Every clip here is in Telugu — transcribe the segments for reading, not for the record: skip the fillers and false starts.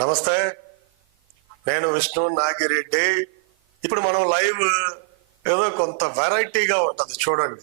నమస్తే, నేను విష్ణు నాగిరెడ్డి. ఇప్పుడు మనం లైవ్ ఏదో కొంత వెరైటీగా ఉంటుంది చూడండి.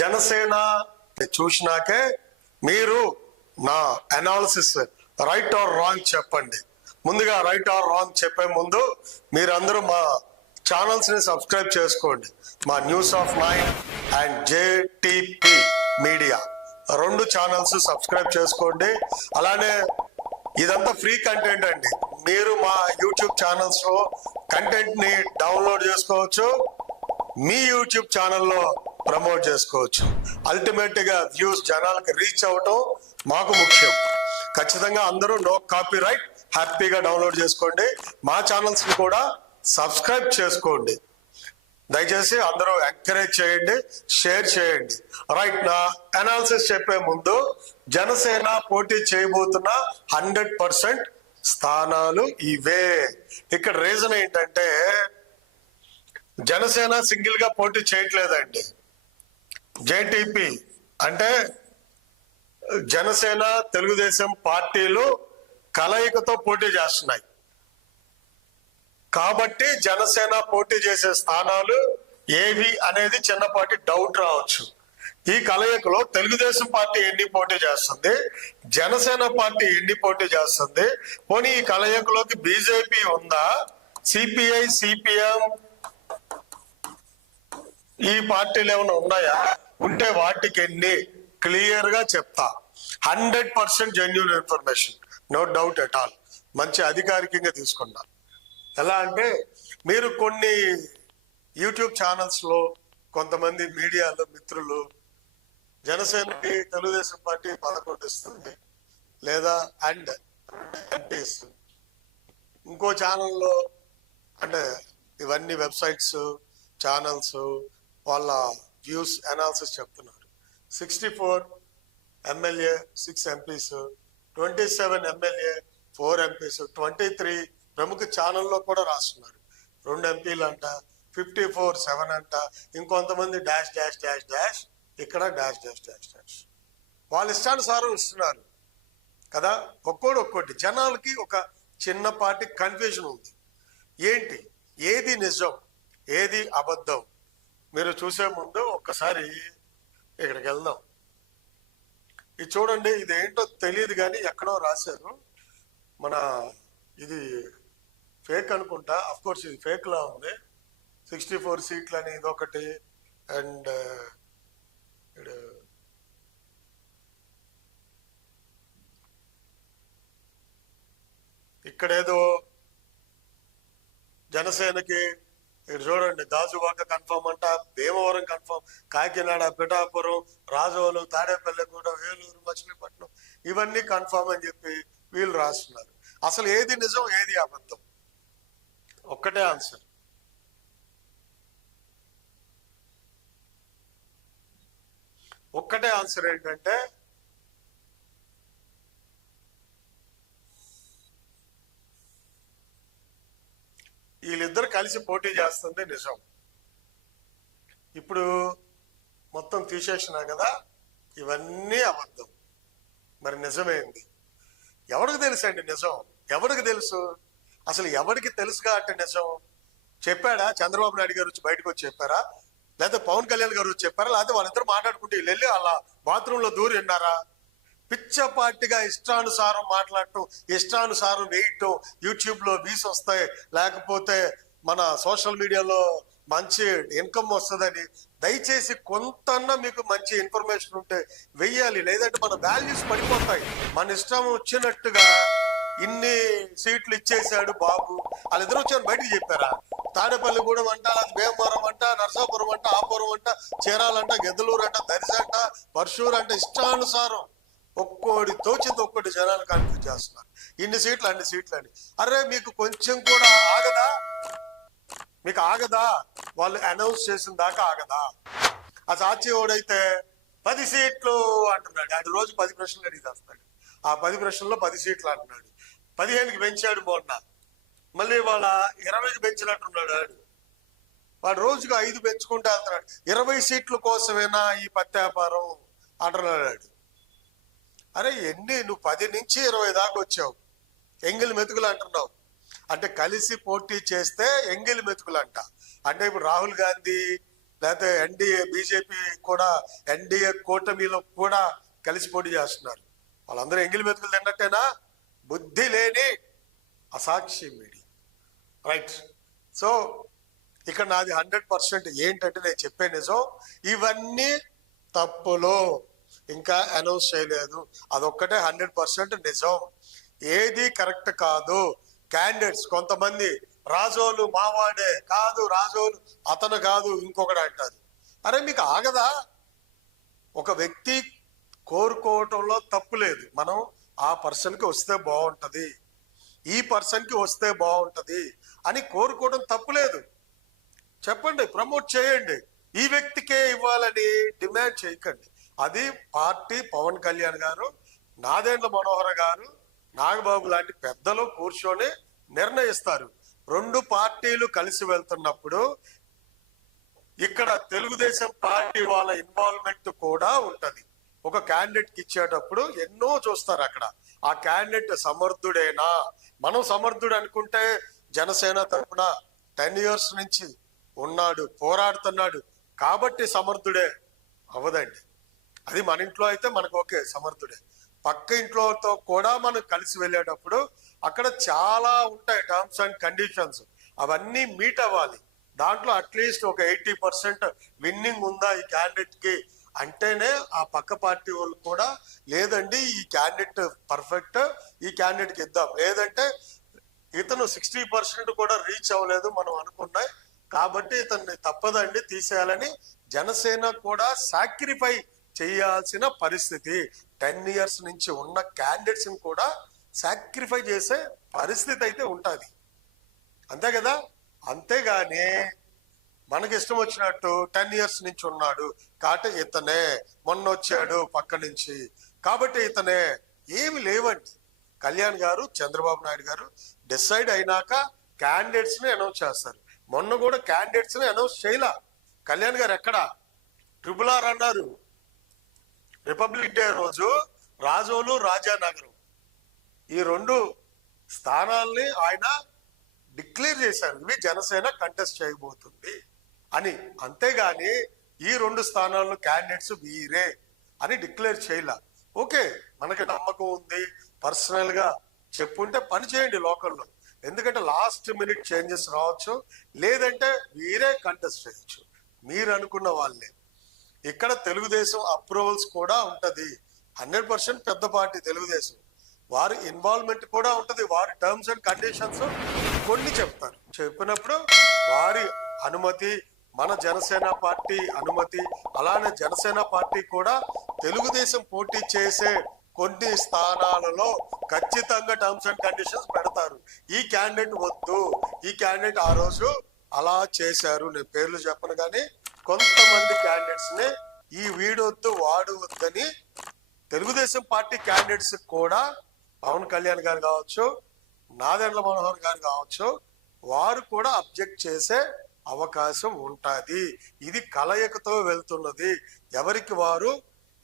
జనసేన చూసినాకే మీరు నా అనాలిసిస్ రైట్ ఆర్ రాంగ్ చెప్పండి. ముందుగా రైట్ ఆర్ రాంగ్ చెప్పే ముందు మీరందరూ మా ఛానల్స్ ని సబ్స్క్రైబ్ చేసుకోండి. మా న్యూస్ ఆఫ్ 9 అండ్ జేటీపీ మీడియా రెండు ఛానల్స్ సబ్స్క్రైబ్ చేసుకోండి. అలానే ఇదంతా ఫ్రీ కంటెంట్ అండి. మీరు మా యూట్యూబ్ ఛానల్స్ లో కంటెంట్ ని డౌన్లోడ్ చేసుకోవచ్చు, మీ యూట్యూబ్ ఛానల్లో ప్రమోట్ చేసుకోవచ్చు. అల్టిమేట్ గా వ్యూస్ జనాలకు రీచ్ అవటం మాకు ముఖ్యం. ఖచ్చితంగా అందరూ నో కాపీ రైట్ హ్యాపీగా డౌన్లోడ్ చేసుకోండి. మా ఛానల్స్ ని కూడా సబ్స్క్రైబ్ చేసుకోండి. దయచేసి అందరూ ఎంకరేజ్ చేయండి, షేర్ చేయండి. రైట్, నా అనాలిసిస్ చెప్పే ముందు జనసేన పోటీ చేయబోతున్న 100% స్థానాలు ఇవే. ఇక్కడ రీజన్ ఏంటంటే జనసేన సింగిల్ గా పోటీ చేయట్లేదండి. జేటీపీ అంటే జనసేన తెలుగుదేశం పార్టీలు కలయికతో పోటీ చేస్తున్నాయి. కాబట్టి జనసేన పోటీ చేసే స్థానాలు ఏవి అనేది చిన్నపాటి డౌట్ రావచ్చు. ఈ కలయికలో తెలుగుదేశం పార్టీ ఎన్ని పోటీ చేస్తుంది, జనసేన పార్టీ ఎన్ని పోటీ చేస్తుంది, పోనీ ఈ కలయికలోకి బీజేపీ ఉందా, సిపిఐ సిపిఎం ఈ పార్టీలు ఏమైనా ఉన్నాయా, ఉంటే వాటికి ఎన్ని క్లియర్ గా చెప్తా. 100% genuine information, no doubt at all. మంచి అధికారికంగా తీసుకున్నా. ఎలా అంటే మీరు కొన్ని యూట్యూబ్ ఛానల్స్ లో కొంతమంది మీడియాలో మిత్రులు జనసేనకి తెలుగుదేశం పార్టీ 11 ఇస్తుంది లేదా అండ్ ఇంకో ఛానల్లో అంటే ఇవన్నీ వెబ్సైట్స్ ఛానల్స్ వాళ్ళ వ్యూస్ అనాలిసిస్ చెప్తున్నారు. 64 ఎమ్మెల్యే 6 ఎంపీస్, 27 ఎమ్మెల్యే 4 ఎంపీస్, 23 ప్రముఖ ఛానల్లో కూడా రాస్తున్నారు 2 ఎంపీలు అంట, 54 7 అంట, ఇంకొంతమంది డాష్ డాష్ డాష్ డాష్, ఇక్కడ డాష్ డాష్ డాష్ డాష్. వాళ్ళ ఇష్టానుసారం ఇస్తున్నారు కదా. ఒక్కోటి జనాలకి ఒక చిన్నపాటి కన్ఫ్యూజన్ ఉంది. ఏంటి, ఏది నిజం ఏది అబద్ధం మీరు చూసే ముందు ఒక్కసారి ఇక్కడికి వెళ్దాం. ఇది చూడండి, ఇది ఏంటో తెలియదు కానీ ఎక్కడో రాశారు. మన ఇది ఫేక్ అనుకుంటా, అఫ్ కోర్స్ ఇది ఫేక్ లా ఉంది. 64 సీట్లు అని ఇదొకటి, అండ్ ఇక్కడేదో జనసేనకి ఇక్కడ చూడండి, గాజువాక కన్ఫర్మ్ అంట, భీమవరం కన్ఫర్మ్, కాకినాడ, పిఠాపురం, రాజోలు, తాడేపల్లిగూడెం, ఏలూరు, మచిలీపట్నం ఇవన్నీ కన్ఫర్మ్ అని చెప్పి వీళ్ళు రాస్తున్నారు. అసలు ఏది నిజం ఏది అబద్ధం? ఒక్కటే ఆన్సర్. ఒక్కటే ఆన్సర్ ఏంటంటే వీళ్ళిద్దరు కలిసి పోటీ చేస్తుంది నిజం. ఇప్పుడు మొత్తం తీసేసినా కదా, ఇవన్నీ అబద్ధం. మరి నిజమేంది? ఎవరికి తెలుసు అండి నిజం? ఎవరికి తెలుసు? అసలు ఎవరికి తెలుసుగా అంటే నిజం చెప్పాడా? చంద్రబాబు నాయుడు గారు వచ్చి బయటకు వచ్చి చెప్పారా, లేదా పవన్ కళ్యాణ్ గారు వచ్చి చెప్పారా, లేకపోతే వాళ్ళిద్దరు మాట్లాడుకుంటే వెళ్ళి అలా బాత్రూమ్ లో దూరి విన్నారా? పిచ్చపాటిగా ఇష్టానుసారం మాట్లాడటం, ఇష్టానుసారం వేయటం, యూట్యూబ్ లో వ్యూస్ వస్తాయి, లేకపోతే మన సోషల్ మీడియాలో మంచి ఇన్కమ్ వస్తుందని. దయచేసి కొంతన్నా మీకు మంచి ఇన్ఫర్మేషన్ ఉంటే వెయ్యాలి, లేదంటే మన వాల్యూస్ పడిపోతాయి. మన ఇష్టం వచ్చినట్టుగా ఇన్ని సీట్లు ఇచ్చేసాడు బాబు, వాళ్ళిద్దరు వచ్చారు బయటకు చెప్పారా? తాడేపల్లిగూడెం అంట, అది భీమవరం అంట, నరసాపురం అంట, ఆపురం అంట, చీరాలంట, గెద్దలూరు అంట, దరిసంట, పర్షూరు అంట, ఇష్టానుసారం ఒక్కోటి తోచింది ఒక్కటి జనాలు కన్ఫ్యూజ్ చేస్తున్నారు. ఇన్ని సీట్లు అన్ని సీట్లు అని. అరే మీకు కొంచెం కూడా ఆగదా? మీకు ఆగదా? వాళ్ళు అనౌన్స్ చేసిన దాకా ఆగదా? ఆ సాక్షివాడైతే 10 సీట్లు అంటున్నాడు. ఆడు రోజు 10 ప్రశ్నలు అడిగేస్తాడు. ఆ 10 ప్రశ్నల్లో 10 సీట్లు అంటున్నాడు. 15కి పెంచాడు మొన్న, మళ్ళీ వాళ్ళ 20కి పెంచినట్టున్నాడు. వాడు రోజుకు 5 పెంచుకుంటూ వెళ్తున్నాడు. 20 సీట్ల కోసమేనా ఈ పత్యాపారం అంటున్నాడు. అరే ఎన్ని, నువ్వు 10 నుంచి 20 దాకా వచ్చావు, ఎంగిలి మెతుకులు అంటున్నావు. అంటే కలిసి పోటీ చేస్తే ఎంగిలి మెతుకులు అంట. అంటే ఇప్పుడు రాహుల్ గాంధీ లేకపోతే ఎన్డీఏ బీజేపీ కూడా ఎన్డీఏ కూటమిలో కూడా కలిసి పోటీ చేస్తున్నారు. వాళ్ళందరూ ఎంగిలి మెతుకులు తిన్నట్టేనా? బుద్ధి లేని అసాక్షి మీడియా. రైట్. సో ఇక్కడ నాది 100% ఏంటంటే నేను చెప్పే నిజం, ఇవన్నీ తప్పులు, ఇంకా అనౌన్స్ చేయలేదు, అదొక్కటే 100% నిజం. ఏది కరెక్ట్ కాదు. క్యాండిడేట్స్ కొంతమంది రాజోలు మావాడే కాదు, రాజోలు అతను కాదు, ఇంకొకటి అంటారు. అరే మీకు ఆగదా? ఒక వ్యక్తి కోరుకోవటంలో తప్పు లేదు. మనం ఆ పర్సన్కి వస్తే బాగుంటది, ఈ పర్సన్కి వస్తే బాగుంటది అని కోరుకోవడం తప్పు లేదు. చెప్పండి, ప్రమోట్ చేయండి. ఈ వ్యక్తికే ఇవ్వాలని డిమాండ్ చేయకండి. అది పార్టీ పవన్ కళ్యాణ్ గారు, నాదెండ్ల మనోహర్ గారు, నాగబాబు లాంటి పెద్దలు కూర్చొని నిర్ణయిస్తారు. రెండు పార్టీలు కలిసి వెళ్తున్నప్పుడు ఇక్కడ తెలుగుదేశం పార్టీ వాళ్ళ ఇన్వాల్వ్మెంట్ కూడా ఉంటది. ఒక క్యాండిడేట్ కి ఇచ్చేటప్పుడు ఎన్నో చూస్తారు. అక్కడ ఆ క్యాండిడేట్ సమర్థుడేనా? మనం సమర్థుడు అనుకుంటే జనసేన తరఫున 10 years నుంచి ఉన్నాడు, పోరాడుతున్నాడు కాబట్టి సమర్థుడే అవదండి. అది మన ఇంట్లో అయితే మనకు ఓకే, సమర్థుడే. పక్క ఇంట్లోతో కూడా మనం కలిసి వెళ్ళేటప్పుడు అక్కడ చాలా ఉంటాయి టర్మ్స్ అండ్ కండిషన్స్, అవన్నీ మీట్ అవ్వాలి. దాంట్లో అట్లీస్ట్ ఒక 80% విన్నింగ్ ఉందా ఈ క్యాండిడేట్ కి అంటేనే ఆ పక్క పార్టీ వాళ్ళు కూడా లేదండి ఈ క్యాండిడేట్ పర్ఫెక్ట్, ఈ క్యాండిడేట్ కి ఇద్దాం, లేదంటే ఇతను 60% కూడా రీచ్ అవ్వలేదు మనం అనుకున్నాయి కాబట్టి ఇతన్ని తప్పదండి తీసేయాలని జనసేన కూడా సాక్రిఫై చేయాల్సిన పరిస్థితి. 10 years నుంచి ఉన్న క్యాండిడేట్స్ కూడా సాక్రిఫై చేసే పరిస్థితి అయితే ఉంటుంది, అంతే కదా. అంతేగాని మనకి ఇష్టం వచ్చినట్టు 10 years నుంచి ఉన్నాడు కాబట్టి ఇతనే, మొన్న వచ్చాడు పక్క నుంచి కాబట్టి ఇతనే, ఏమి లేవండి. కళ్యాణ్ గారు, చంద్రబాబు నాయుడు గారు డిసైడ్ అయినాక క్యాండిడేట్స్ ని అనౌన్స్ చేస్తారు. మొన్న కూడా క్యాండిడేట్స్ ని అనౌన్స్ చేయలా. కళ్యాణ్ గారు ఎక్కడ RRR అన్నారు. రిపబ్లిక్ డే రోజు రాజోలు, రాజానగరం ఈ 2 స్థానాల్ని ఆయన డిక్లేర్ చేశారు, ఇవి జనసేన కంటెస్ట్ చేయబోతుంది అని. అంతేగాని ఈ 2 స్థానాల్లో క్యాండిడేట్స్ వీరే అని డిక్లేర్ చేయలే. ఓకే, మనకి నమ్మకం ఉంది, పర్సనల్ గా చెప్పుంటే పని చేయండి లోకల్లో. ఎందుకంటే లాస్ట్ మినిట్ చేంజెస్ రావచ్చు, లేదంటే వీరే కంటెస్ట్ చేయొచ్చు, మీరు అనుకున్న వాళ్ళే. ఇక్కడ తెలుగుదేశం అప్రూవల్స్ కూడా ఉంటది. 100% పెద్ద పార్టీ తెలుగుదేశం, వారి ఇన్వాల్వ్మెంట్ కూడా ఉంటది. వారి టర్మ్స్ అండ్ కండిషన్స్ కొన్ని చెప్తారు. చెప్పినప్పుడు వారి అనుమతి, మన జనసేన పార్టీ అనుమతి, అలానే జనసేన పార్టీ కూడా తెలుగుదేశం పోటీ చేసే కొన్ని స్థానాలలో ఖచ్చితంగా టర్మ్స్ అండ్ కండిషన్స్ పెడతారు. ఈ క్యాండిడేట్ వద్దు, ఈ క్యాండిడేట్ ఆ రోజు అలా చేశారు, నేను పేర్లు చెప్పను కానీ కొంతమంది క్యాండిడేట్స్ ని ఈ వీడొద్దు వాడు వద్దని తెలుగుదేశం పార్టీ క్యాండిడేట్స్ కూడా పవన్ కళ్యాణ్ గారు కావచ్చు, నాదెండ్ల మనోహర్ గారు కావచ్చు, వారు కూడా అబ్జెక్ట్ చేసే అవకాశం ఉంటుంది. ఇది కలయికతో వెళ్తున్నది. ఎవరికి వారు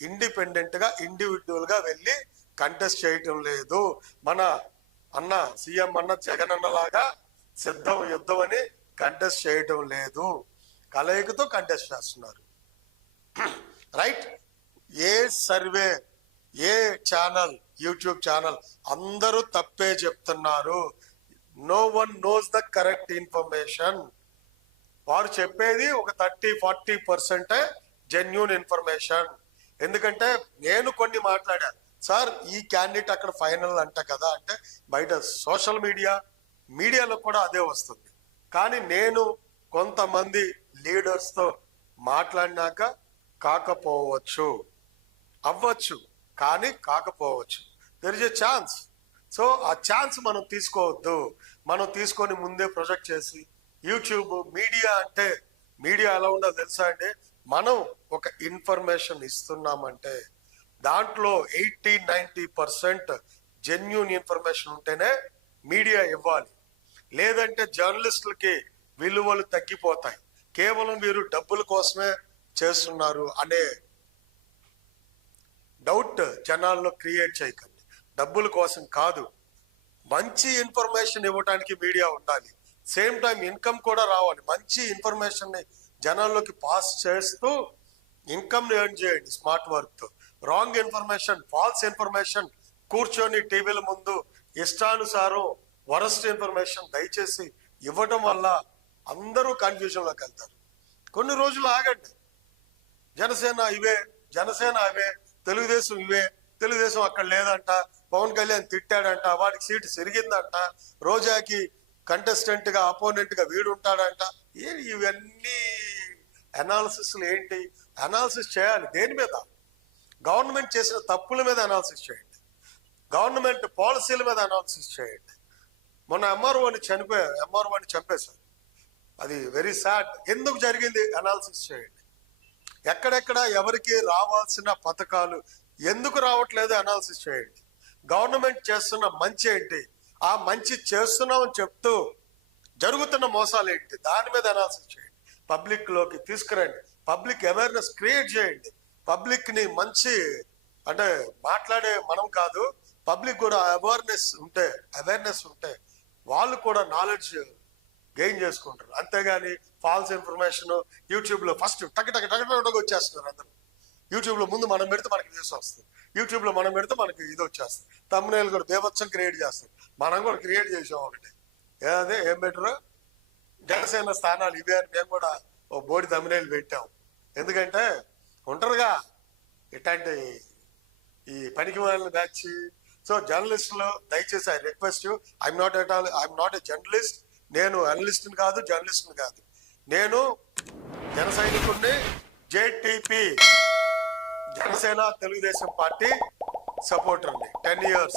ఇండిపెండెంట్ గా ఇండివిజువల్ గా వెళ్ళి కంటెస్ట్ చేయటం లేదు. మన అన్న సీఎం అన్న జగన్ అన్న లాగా సిద్ధం యుద్ధం అని కంటెస్ట్ చేయటం లేదు, కలయికతో కంటెస్ట్ చేస్తున్నారు. రైట్. ఏ సర్వే, ఏ ఛానల్, యూట్యూబ్ ఛానల్ అందరూ తప్పే చెప్తున్నారు. No one knows the correct information. వారు చెప్పేది ఒక 30-40% జెన్యూన్ ఇన్ఫర్మేషన్. ఎందుకంటే నేను కొన్ని మాట్లాడాను, సార్ ఈ క్యాండిడేట్ అక్కడ ఫైనల్ అంట కదా అంటే బయట సోషల్ మీడియాలో కూడా అదే వస్తుంది. కానీ నేను కొంతమంది లీడర్స్ తో మాట్లాడినాక కాకపోవచ్చు, అవ్వచ్చు కానీ కాకపోవచ్చు, there is a chance. So ఆ ఛాన్స్ మనం తీసుకోవద్దు. మనం తీసుకొని ముందే ప్రొజెక్ట్ చేసి యూట్యూబ్ మీడియా అంటే మీడియా ఎలా ఉండాలో తెలుసా అండి? మనం ఒక ఇన్ఫర్మేషన్ ఇస్తున్నామంటే దాంట్లో 80-90% జెన్యూన్ ఇన్ఫర్మేషన్ ఉంటేనే మీడియా ఇవ్వాలి. లేదంటే జర్నలిస్టులకి విలువలు తగ్గిపోతాయి. కేవలం వీరు డబ్బుల కోసమే చేస్తున్నారు అనే డౌట్ జనాల్లో క్రియేట్ చేయకండి. డబ్బుల కోసం కాదు, మంచి ఇన్ఫర్మేషన్ ఇవ్వడానికి మీడియా ఉండాలి, సేమ్ టైం ఇన్కమ్ కూడా రావాలి. మంచి ఇన్ఫర్మేషన్ ని జనాల్లోకి పాస్ చేస్తూ ఇన్కమ్ ని ఎర్న్ చేయండి స్మార్ట్ వర్క్ తో. రాంగ్ ఇన్ఫర్మేషన్, ఫాల్స్ ఇన్ఫర్మేషన్ కూర్చొని టీవీల ముందు ఇష్టానుసారం వరస్ట్ ఇన్ఫర్మేషన్ దయచేసి ఇవ్వటం వల్ల అందరూ కన్ఫ్యూజన్ లోకి వెళ్తారు. కొన్ని రోజులు ఆగండి. జనసేన ఇవే, జనసేన అవే, తెలుగుదేశం ఇవే, తెలుగుదేశం అక్కడ లేదంట, పవన్ కళ్యాణ్ తిట్టాడంట, వాడికి సీటు సిరిగిందంట, రోజాకి కంటెస్టెంట్ గా అపోనెంట్ గా వీడు ఉంటాడంట. ఇవన్నీ అనాలిసిస్ ఏంటి? అనాలిసిస్ చేయాలి దేని మీద? గవర్నమెంట్ చేసిన తప్పుల మీద అనాలిసిస్ చేయండి, గవర్నమెంట్ పాలసీల మీద అనాలిసిస్ చేయండి. మొన్న ఎంఆర్ఓని చంపేశారు, అది వెరీ సాడ్. ఎందుకు జరిగింది అనాలిసిస్ చేయండి. ఎక్కడెక్కడ ఎవరికి రావాల్సిన పథకాలు ఎందుకు రావట్లేదు అనాలిసిస్ చేయండి. గవర్నమెంట్ చేస్తున్న మంచి ఏంటి, ఆ మంచి చేస్తున్నామని చెప్తూ జరుగుతున్న మోసాలు ఏంటి, దాని మీద అనాలిసిస్ చేయండి. పబ్లిక్ లోకి తీసుకురండి, పబ్లిక్ అవేర్నెస్ క్రియేట్ చేయండి. పబ్లిక్ ని మంచి అంటే మాట్లాడే మనం కాదు, పబ్లిక్ కూడా అవేర్నెస్ ఉంటే వాళ్ళు కూడా నాలెడ్జ్ గెయిన్ చేసుకుంటారు. అంతేగాని ఫాల్స్ ఇన్ఫర్మేషన్ యూట్యూబ్ లో ఫస్ట్ టక్ వచ్చేస్తున్నారు అందరూ. యూట్యూబ్ లో ముందు మనం పెడితే మనకి న్యూస్ వస్తుంది, యూట్యూబ్ లో మనం పెడితే మనకి ఇది వచ్చేస్తుంది. తమ్మునేలు కూడా బేభత్సం క్రియేట్ చేస్తారు. మనం కూడా క్రియేట్ చేసాం ఒకటి, అదే ఏం బెటరు, జనసేన స్థానాలు ఇవే అని మేము కూడా ఓ బోడి తమ్మునేలు పెట్టాం. ఎందుకంటే ఉంటారుగా ఇట్లాంటి ఈ పనికి వాళ్ళ బ్యాచ్. సో జర్నలిస్టులు దయచేసి I request you, I'm not a journalist. నేను అనలిస్ట్ కాదు, జర్నలిస్ట్ కాదు. నేను జన సైనికుడిని, జేటీపీ జనసేన తెలుగుదేశం పార్టీ సపోర్టర్ని. 10 years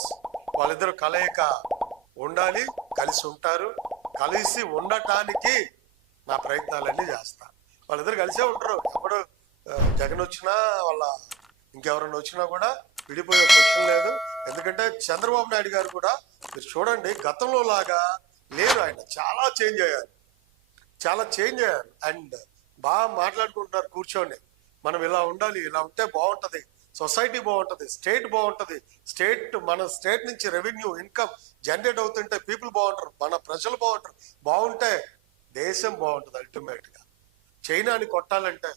వాళ్ళిద్దరు కలయిక ఉండాలి, కలిసి ఉంటారు. కలిసి ఉండటానికి నా ప్రయత్నాలన్నీ చేస్తా. వాళ్ళిద్దరు కలిసే ఉంటారు. ఎప్పుడు జగన్ వచ్చినా వాళ్ళ ఇంకెవరన్నా వచ్చినా కూడా విడిపోయే క్వశ్చన్ లేదు. ఎందుకంటే చంద్రబాబు నాయుడు గారు కూడా మీరు చూడండి, గతంలో లాగా లేరు. ఆయన చాలా చేంజ్ అయ్యారు అండ్ బాగా మాట్లాడుకుంటున్నారు కూర్చొని. మనం ఇలా ఉండాలి, ఇలా ఉంటే బాగుంటది, సొసైటీ బాగుంటది, స్టేట్ బాగుంటది, మన స్టేట్ నుంచి రెవెన్యూ ఇన్కమ్ జనరేట్ అవుతుంటే పీపుల్ బాగుంటారు, మన ప్రజలు బాగుంటే దేశం బాగుంటుంది. అల్టిమేట్ గా చైనాని కొట్టాలంటే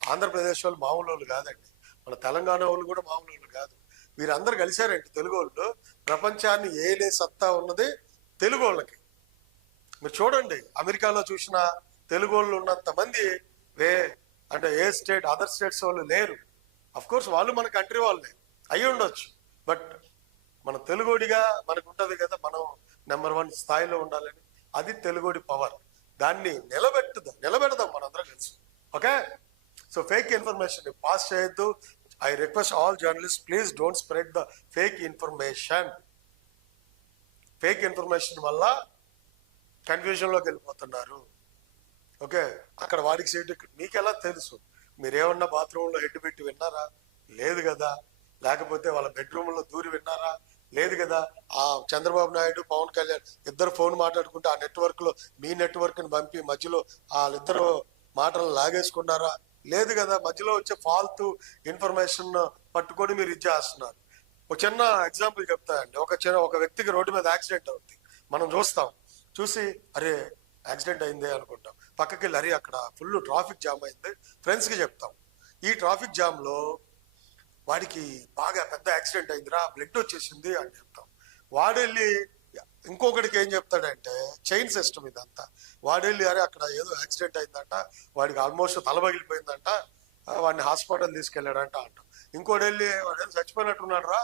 ఆంధ్రప్రదేశ్ వాళ్ళు మామూలు వాళ్ళు కాదండి, మన తెలంగాణ వాళ్ళు కూడా మామూలు వాళ్ళు కాదు. వీరందరూ కలిశారండి తెలుగు వాళ్ళు. ప్రపంచాన్ని ఏలే సత్తా ఉన్నది తెలుగు వాళ్ళకి. మీరు చూడండి, అమెరికాలో చూసిన తెలుగు వాళ్ళు ఉన్నంత మంది అంటే ఏ స్టేట్ అదర్ స్టేట్స్ వాళ్ళు లేరు. అఫ్ కోర్స్ వాళ్ళు మన కంట్రీ వాళ్ళే అయ్యి ఉండొచ్చు, బట్ మన తెలుగుడిగా మనకు ఉంటది కదా, మనం నెంబర్ 1 స్థాయిలో ఉండాలని. అది తెలుగుడి పవర్. దాన్ని నిలబెడదాం మనందరం కలిసి. Okay, so fake information pass చేయొద్దు. I request all journalist, please don't spread the fake information. Fake information వల్ల కన్ఫ్యూజన్ లోకి వెళ్ళిపోతున్నారు. ఓకే, అక్కడ వాడికి సీటు మీకు ఎలా తెలుసు? మీరేమన్నా బాత్రూమ్ లో హెడ్ పెట్టి విన్నారా? లేదు కదా. లేకపోతే వాళ్ళ బెడ్రూమ్ లో దూరి విన్నారా? లేదు కదా. ఆ చంద్రబాబు నాయుడు పవన్ కళ్యాణ్ ఇద్దరు ఫోన్ మాట్లాడుకుంటే ఆ నెట్వర్క్ లో మీ నెట్వర్క్ ని పంపి మధ్యలో వాళ్ళిద్దరు మాటలు లాగేసుకున్నారా? లేదు కదా. మధ్యలో వచ్చే ఫాల్తు ఇన్ఫర్మేషన్ పట్టుకొని మీరు ఇచ్చేస్తున్నారు. ఒక చిన్న ఎగ్జాంపుల్ చెప్తానండి. ఒక వ్యక్తికి రోడ్డు మీద యాక్సిడెంట్ అవుతుంది, మనం చూసి అరే యాక్సిడెంట్ అయిందే అనుకుంటాం. పక్కకి వెళ్ళి అరే అక్కడ ఫుల్ ట్రాఫిక్ జామ్ అయింది ఫ్రెండ్స్ కి చెప్తాం. ఈ ట్రాఫిక్ జామ్ లో వాడికి బాగా పెద్ద యాక్సిడెంట్ అయిందిరా, బ్లడ్ వచ్చేసింది అని చెప్తాం. వాడెళ్ళి ఇంకొకటికి ఏం చెప్తాడంటే, చైన్ సిస్టమ్ ఇదంతా. వాడెళ్ళి అరే అక్కడ ఏదో యాక్సిడెంట్ అయిందంట, వాడికి ఆల్మోస్ట్ తల పగిలిపోయిందంట, వాడిని హాస్పిటల్ తీసుకెళ్ళాడంట అంటాం. ఇంకోటి వెళ్ళి వాడు చచ్చిపోయినట్టున్నాడు రా,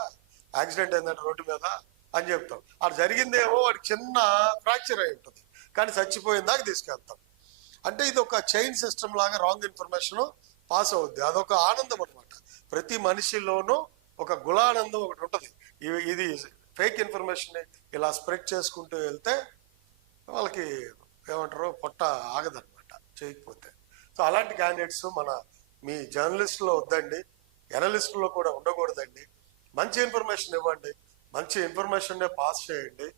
యాక్సిడెంట్ అయిందంట రోడ్డు మీద అని చెప్తాం. అది జరిగిందేమో వాడికి చిన్న ఫ్రాక్చర్ అయి ఉంటుంది, కానీ చచ్చిపోయిందాక తీసుకెళ్తాం. అంటే ఇది ఒక చైన్ సిస్టమ్ లాగా రాంగ్ ఇన్ఫర్మేషన్ పాస్ అవుద్ది. అదొక ఆనందం అనమాట. ప్రతి మనిషిలోనూ ఒక గులానందం ఒకటి ఉంటుంది. ఇది ఫేక్ ఇన్ఫర్మేషన్ ఇలా స్ప్రెడ్ చేసుకుంటూ వెళ్తే వాళ్ళకి ఏమంటారు, పొట్ట ఆగదనమాట చేయకపోతే. సో అలాంటి క్యాండిడేట్స్ మీ జర్నలిస్టులో వద్దండి, ఎనలిస్టులో కూడా ఉండకూడదండి. మంచి ఇన్ఫర్మేషన్ ఇవ్వండి, మంచి ఇన్ఫర్మేషన్ పాస్ చేయండి.